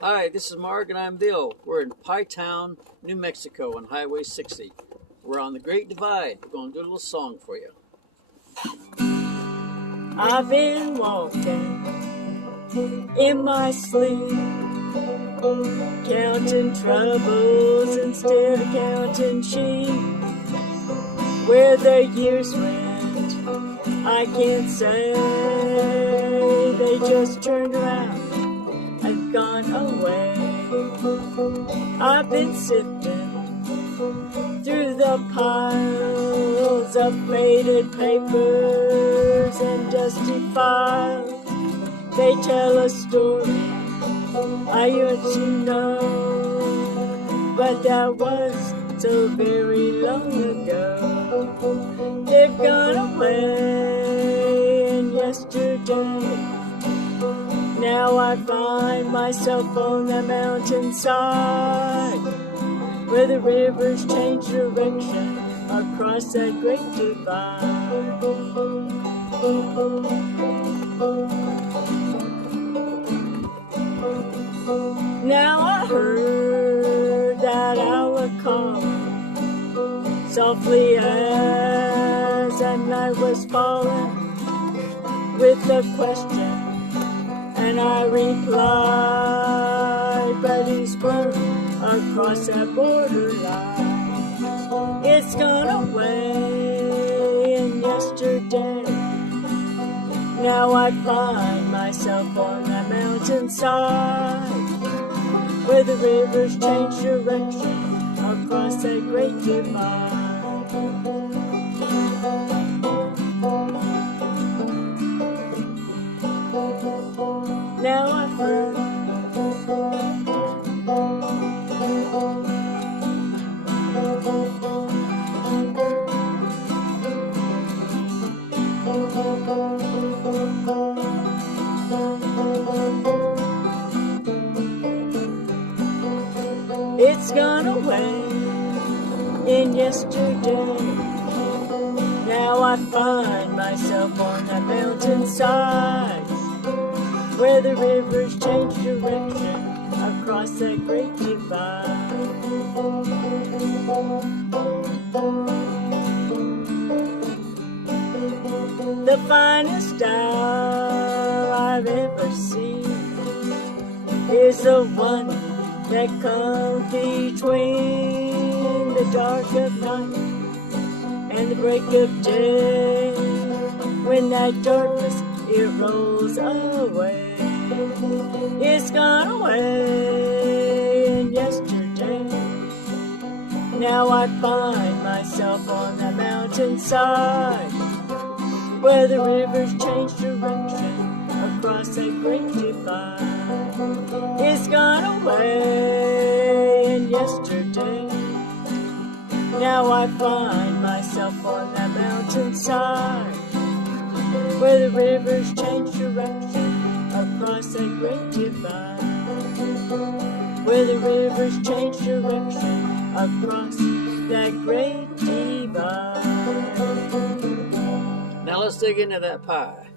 Hi, this is Mark and I'm Bill. We're in Pie Town, New Mexico on Highway 60. We're on the Great Divide. We're going to do a little song for you. I've been walking in my sleep, counting troubles and still counting sheep. Where the years went, I can't say. They just turned around and gone away. I've been sifting through the piles of faded papers and dusty files. They tell a story I used to know, but that was so very long ago. They've gone away in yesterday. Now I find myself on the mountainside, where the rivers change direction across that great divide. Now I heard that owl call softly as the night was falling with a question, and I replied, but he's flown across that borderline. It's gone away in yesterday. Now I find myself on the mountainside, where the rivers change direction across that great divide. Now I've heard it's gone away in yesterday. Now I find myself on that mountainside, where the rivers change direction across that great divide. The finest star I've ever seen is the one that comes between the dark of night and the break of day. When that darkness, it rolls away. It's gone away in yesterday. Now I find myself on the mountainside, where the rivers change direction across that great divide. It's gone away in yesterday. Now I find myself on that mountainside, where the rivers change direction across that great divide. Where the rivers change direction across that great divide. Now let's dig into that pie.